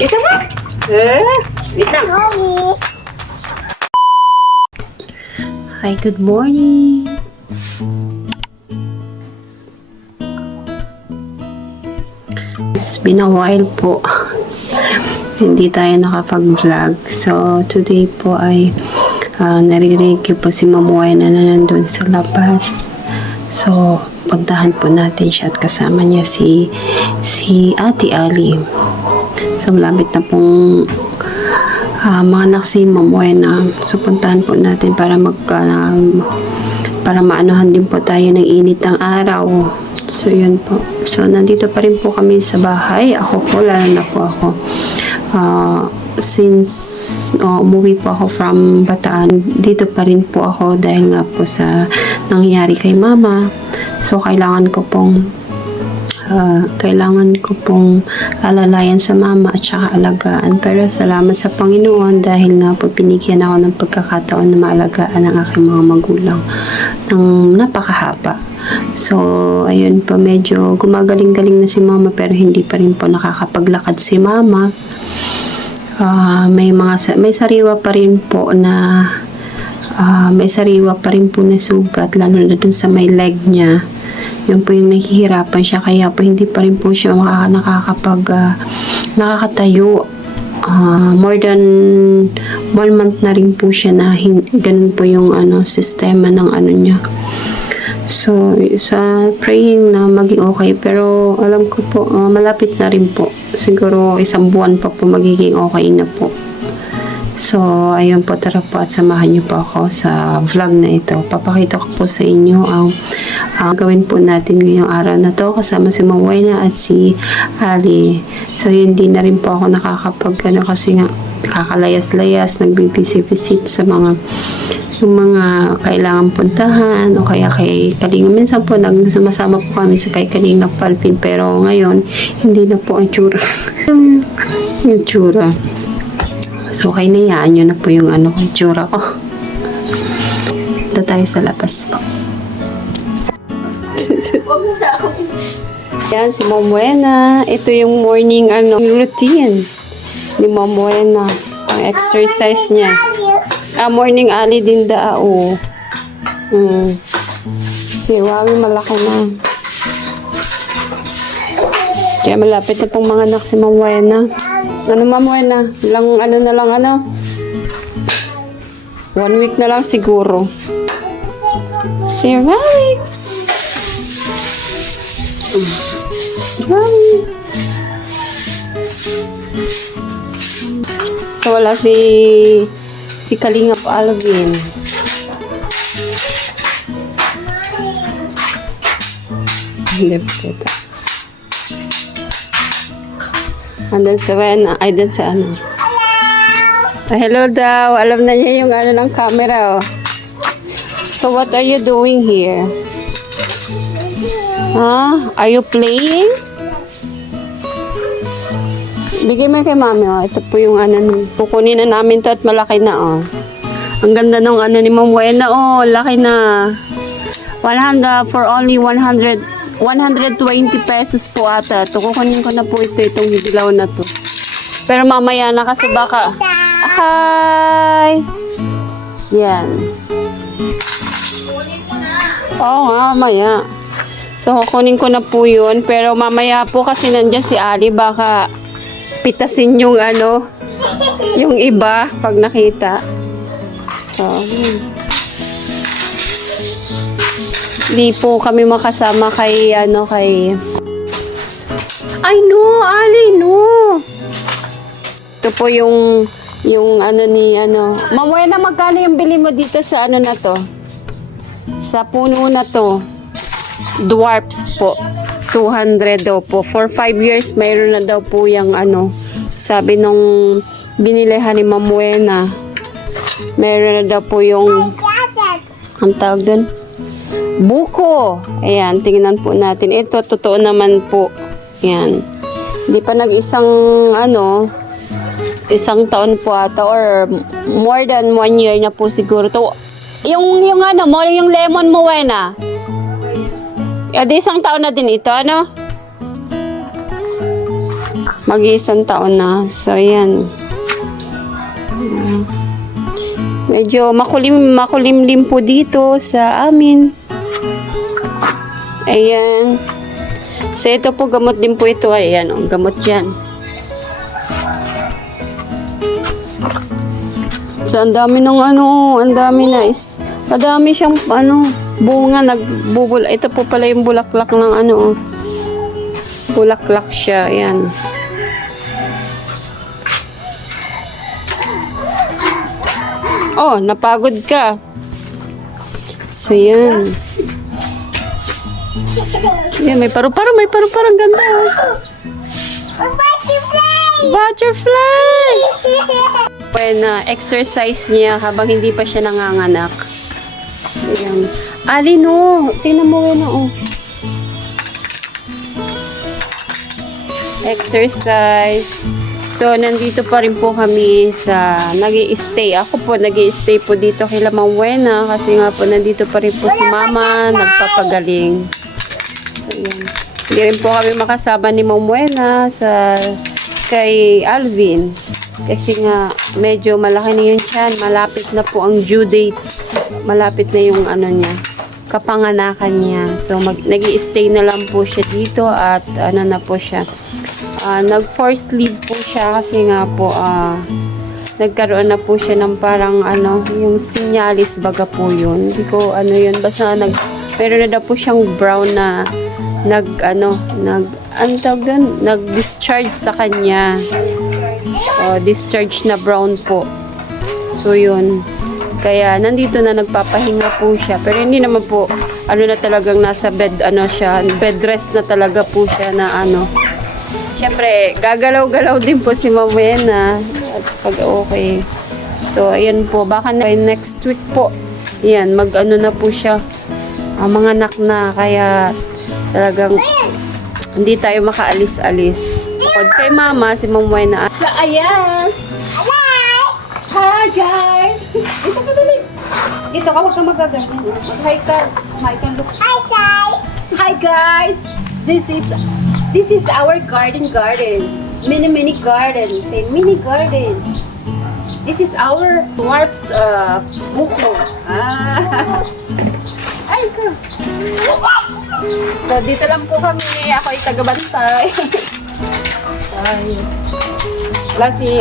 Ito ba? Wait lang. Hi, good morning. It's been a while po. Hindi tayo nakapag-vlog. So, today po ay naririnig ko po si Mamuay na nandun sa labas. So, puntahan po natin siya at kasama niya si Ate Ali. So, malapit na pong mga anak si Mamuay na. So, puntahan po natin para para maanuhan din po tayo ng init ng araw. So, yun po. So, nandito pa rin po kami sa bahay. Ako po, lalo na po ako. Since umuwi po ako from Bataan, dito pa rin po ako dahil nga po sa nangyari kay Mama. So, kailangan ko pong alalayan sa Mama at saka alagaan. Pero salamat sa Panginoon dahil nga po binigyan ako ng pagkakataon na maalagaan ang aking mga magulang ng napakahaba. So, ayun po, medyo gumagaling-galing na si Mama pero hindi pa rin po nakakapaglakad si Mama. May sariwa pa rin po na sugat lalo na dun sa may leg niya. Yun po yung naghihirapan siya kaya po hindi pa rin po siya nakakatayo. More than 1 month na rin po siya na ganun po yung sistema ng niya. So, sa praying na maging okay, pero alam ko po, malapit na rin po. Siguro 1 buwan pa po magiging okay na po. So, ayun po, tara po at samahan niyo po ako sa vlog na ito. Papakita ko po sa inyo ang gawin po natin ngayong araw na to kasama si Mawena at si Ali. So, hindi na rin po ako kasi nga kakalayas-layas, nagbibisit sa yung mga kailangan puntahan o kaya kay Kalinga. Minsan po sumasama po kami sa kay Kalinga Palpin pero ngayon hindi na po ang tsura. Yung tsura. So kainayaan nyo na po yung tsura ko. Ito tayo sa labas po. Yan si Mamuena. Ito yung morning routine ni Mamuena. Ang exercise niya. Morning Ali din dao. Si Wami malaki na. Kaya malapit na pong mga anak si Mamuena. Mamuena? Lang 1 week na lang siguro. Si Wami. So wala si Kalingap Alvin. Lepeta. Andun sa hello daw. Alam na niya yung ng camera. Oh. So what are you doing here? Are you playing? Bigay mo kay Mami, oh. Ito po yung kukunin na namin to at malaki na, oh. Ang ganda ng ni Mamuena, oh. Laki na. 100 for only 120 pesos po ata. Ito, kukunin ko na po itong dilaw na to. Pero mamaya na kasi baka... Hi! Yan. Oo, mamaya. So, kukunin ko na po yun. Pero mamaya po kasi nandiyan si Ali, baka... pitasin yung yung iba pag nakita. So, di po kami makasama kay ay no, Ali, no. Ito po yung Mamuena, magkano yung bili mo dito sa na to? Sa puno na to. Dwarfs po. 200 daw po. For 5 years, mayroon na daw po yung sabi nung binilihan ni Mamuena. Mayroon na daw po yung ang tawag dun? Buko. Ayan, tingnan po natin. Ito, totoo naman po. Ayan. Hindi pa isang taon po ata or more than 1 year na po siguro. To, yung lemon mo, Wena. Di 1 taon na din ito, Mag-iisang taon na. So, ayan. Medyo makulimlim po dito sa amin. Ayan. So, ito po, gamot din po ito. Ayan, oh, gamot dyan. So, ang dami ng ang dami na madami siyang, bunga, ito po pala yung bulaklak ng bulaklak siya, ayan. Oh, napagod ka. So, yan. Yan, may paru-paro, ang ganda. Butterfly! When exercise niya habang hindi pa siya nanganganak. Ayan. Ali, no. Tingnan mo na, Exercise. So, nandito pa rin po kami sa nag-i-stay. Ako po, nag-i-stay po dito kay Ma'am Wena kasi nga po, nandito pa rin po si Mama, nagpapagaling. So, yan. Hindi rin po kami makasama ni Ma'am Wena kay Alvin. Kasi nga, medyo malaki na yun siya. Malapit na po ang due date. Malapit na yung niya, kapanganakan niya. So, nag-i-stay na lang po siya dito at na po siya. Nag-forced leave po siya kasi nga po nagkaroon na po siya ng parang yung sinyalis baga po yun. Hindi ko yun. Basta meron na daw po siyang brown na nag-discharge sa kanya. Discharge na brown po. So, yun. Kaya, nandito na nagpapahinga po siya. Pero hindi naman po, na talagang nasa bed, siya, bed rest na talaga po siya na Siyempre, gagalaw-galaw din po si Ma'am Wena at pag okay. So, ayan po. Baka next week po. Ayan, na po siya. Mga anak na. Kaya, talagang hindi tayo makaalis-alis. Bukod kay Mama, si Ma'am Wena. So, ayan. Hi, guys. Dito ka dali. Dito ka, huwag ka magagas. Hi ka. Hi ka, look. Hi, guys! Hi, guys. This is our garden. Mini garden. Say mini garden. This is our dwarf's buko. Ay ko. So, dito lang po kami. Ako ay tagabantay. Ay. Wala si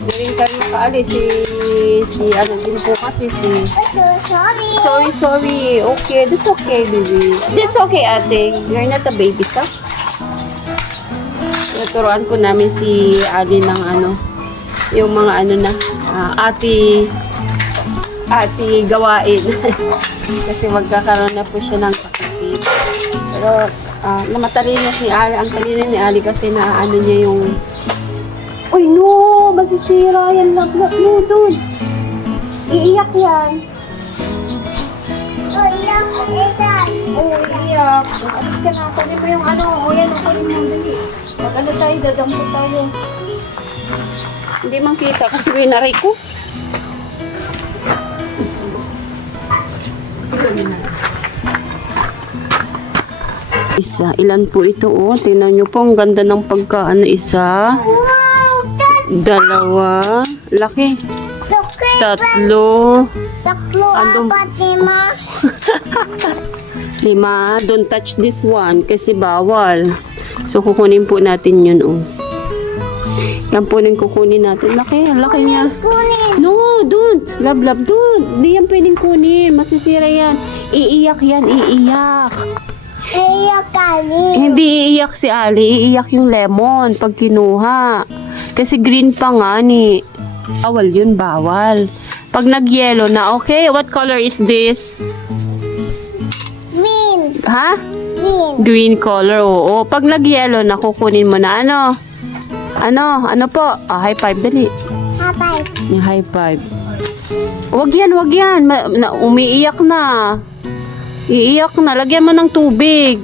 hindi rin tayo makaalis. Din po kasi Sorry. Okay, that's okay, baby. That's okay, ate. You're not a baby, sa? Naturuan po namin si Ali ng yung mga ati gawain. Kasi magkakaroon na po siya ng kakati. Pero, namatalino si Ali. Ang talino ni Ali kasi na niya yung uy, no! Masisira yan. Lablab mo dun. Iiyak yan. Iyak. Oo, iiyak. Alis ka na. Sabi mo yung o yan, kunin mo dali. Pag tayo, dadampo tayo. Hindi man kita kasi winaray ko. Ilan po ito, Tingnan nyo po, ang ganda ng isa. Dalawa. Laki. Tatlo. Apat, 5. 5. Don't touch this one kasi bawal. So, kukunin po natin yun, Yan po rin kukunin natin. Laki niya. No, don't. Don't. Hindi yan pwedeng kunin. Masisira yan. Iiyak yan, iiyak. Iiyak Ali. Hindi iiyak si Ali. Iiyak yung lemon pag kinuha. Kasi green pa nga ni. Bawal yun, bawal. Pag nag-yellow na, okay, what color is this? Green. Ha? Green. Green color, oo. Pag nag-yellow na, kukunin mo na, Ano po? High five, dali. High five. Yung high five. Wag yan. Umiiyak na. Iiyak na. Lagyan mo ng tubig.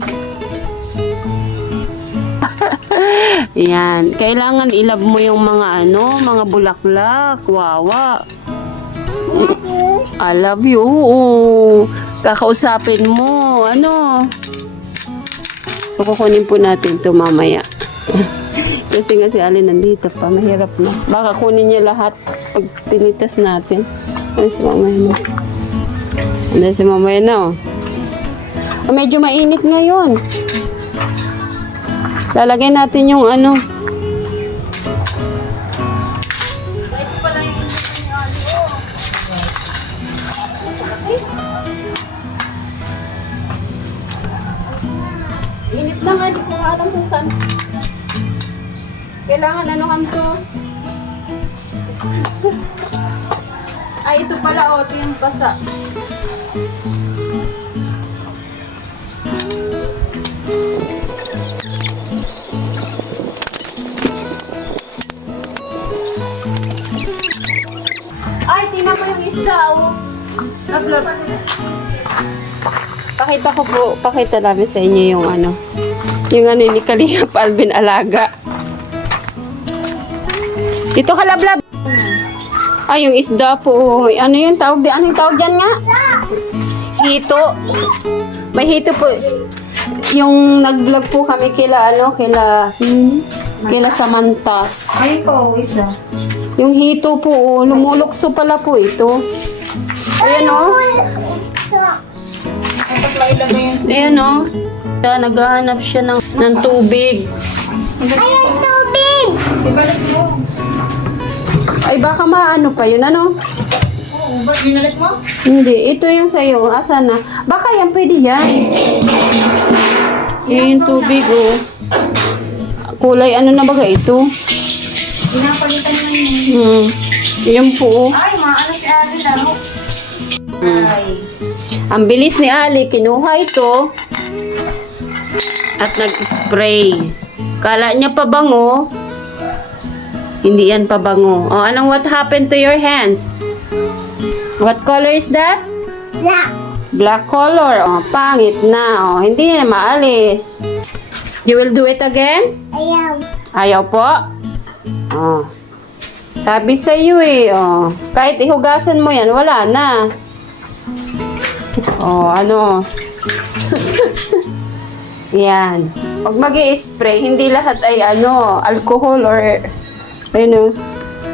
Yan. Kailangan ilab mo yung mga mga bulaklak. Wawa. I love you. Kakausapin mo. So, kukunin po natin ito mamaya. Kasi nga si Ali nandito pa, mahirap na. Baka kunin niya lahat pag pinitas natin. Ano si mamaya na? Ano si mamaya na, oh. Oh, medyo mainit ngayon. Lalagay natin yung ano. Init na nga, di ko alam kung saan. Kailangan anuhan to. Ay, ito pala, oh. Ito yung basa. Ay, tingnan mo yung isda, oh. Love. Pakita namin sa inyo yung ano. Yung ano ni Kalingap Alvin Alaga. Dito ka, lablab. Ay, yung isda po. Ano yung tawag? Ano yung tawag dyan nga? Hito. May hito po. Yung nag-vlog po kami kila Samantha. Ay po, isa. Yung hito po, oh, lumulukso pala po ito. Ayan, oh. Dapat mailagay yan sa... Ayan, oh. Naghahanap siya ng tubig. Ayan, tubig! Ibalik mo. Ay, baka maano pa yun, ano? Oo, ba't binalik mo? Hindi, ito yung sa'yo. Asa na? Baka yan, pwede yan. Yan yung tubig, oh. Kulay, ano na baga ito? Pinapalitan mo yun. Yan po, oh. Ay, maano si Ali laro. Ay. Ang bilis ni Ali, kinuha ito at nag-spray. Kala niya pabango. Hindi yan pabango. Oh, anong what happened to your hands? What color is that? Black. Black color. Oh, pangit na. Oh, hindi na maalis. You will do it again? Ayaw. Ayaw po? Oh. Sabi sa iyo eh. Oh. Kahit ihugasan mo yan, wala na. Oh, ano? Yan. Pag mag-i-spray, hindi lahat ay ano, alcohol or ano.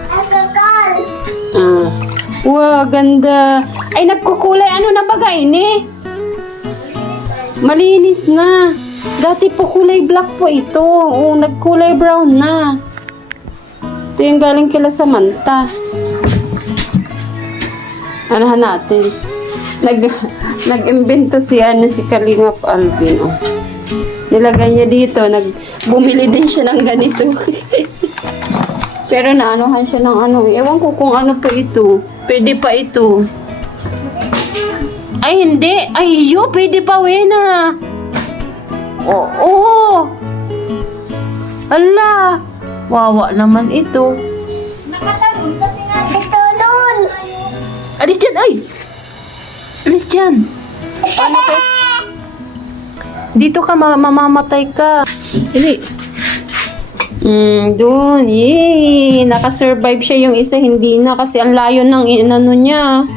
Alcohol. Wow, ganda. Ay, nagkukulay. Ano na bagay ni? Malinis na. Dati po kulay black po ito. Oh, nagkulay brown na. Ito yung galing kila Samantha. Anahan natin. Nag-imbento si Kalingap Alvin. Oh. Nilagay niya dito. Bumili din siya ng ganito. Pero naanuhan siya ng ano. Ewan ko kung ano pa ito. Pwede pa ito. Ay, hindi. Ay, pwede pa, Wena. Oo. Ala. Wawa naman ito. Nakatalon kasi nga. Ito nun. Alis dyan, ay! Alis dyan. Dito ka, mamamatay ka. Dili. Doon. Yay! Nakasurvive siya yung isa, hindi na kasi ang layo ng inano niya.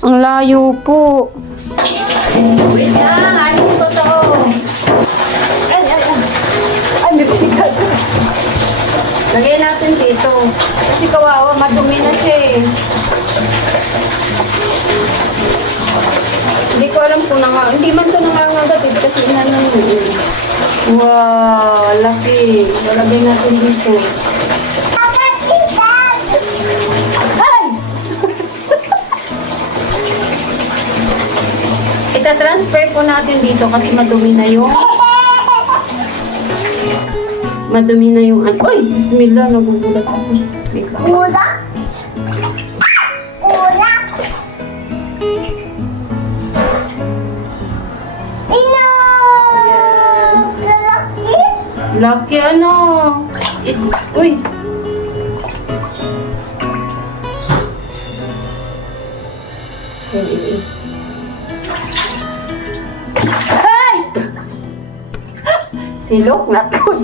Ang layo po. Wait lang, ano yung totoo? Ay, may balikat. Lagay natin dito. Kasi kawawa, madumi na siya eh. Hindi ko alam kung hindi man ito nangangagatid kasi inanong yun. Wow, laki. Lalagay natin dito. Ay! Ita-transfer po natin dito kasi madumi na yung Uy! Bismillah, nagugulat ako. Wait lang. Ulat. Ulat. Galaki. Lucky ano? Uy! Hey! Silok na to.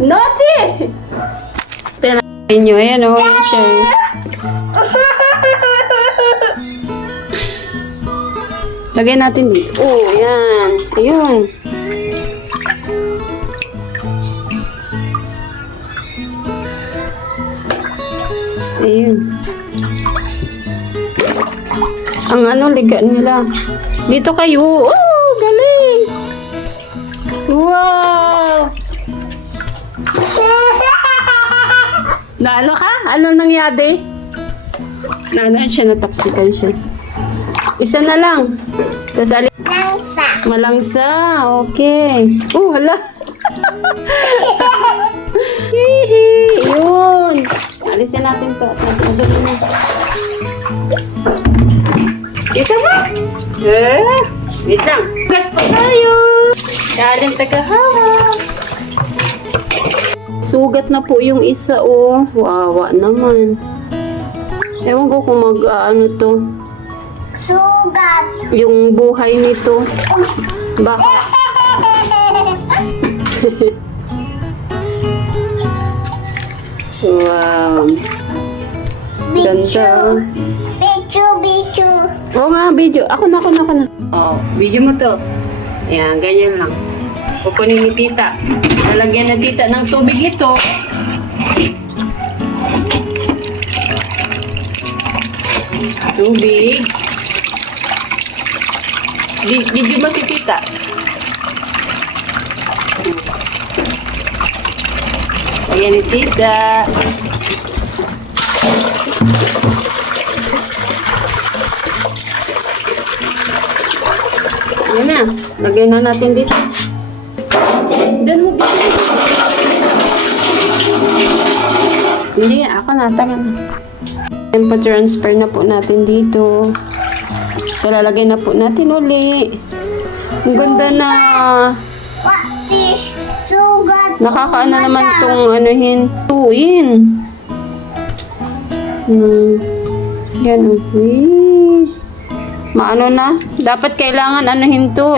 Naughty! Tinayin nyo. Ayan o. Ayan siya. Lagay natin dito. Oh, ayan. Ayun. Ayun. Ang ano, liga nila. Dito kayo. Oh, galing! Wow! Naano ka? Ano nangyari? Naano siya, natapsikan siya. Isa na lang. Tapos Langsa. malangsa. Okay. Oh, hala. Hihi. Yun. Alisin natin to. Nagulin na. Dito na. Wait lang. Gas pa tayo. Kaling tagahawak. Sugat na po yung isa, oh. Wawa naman. Ewan ko kung ano to. Sugat. Yung buhay nito. Baka. Wow. Ganda. Bichu, bichu. Oo nga, video. Ako na. Oh, video mo to. Ayan, ganyan lang. Pupunin ni tita. Lalagyan na tita ng tubig ito. Tubig. Video mo si tita. Ayan ni tita. Ayan na. Lagyan na natin dito. Diyan mo dito. Hindi, ako na. Tama na. Transfer na po natin dito. So, lalagay na po natin uli. Ang ganda na. What fish? Sugat. Nakakaano naman tong tuin. Yan. Maano na. Dapat kailangan anuhin to.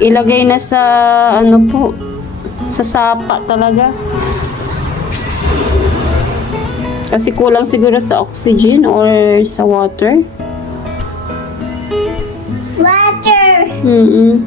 Ilagay na sa sa sapa talaga. Kasi kulang siguro sa oxygen or sa water. Water. Mm-mm.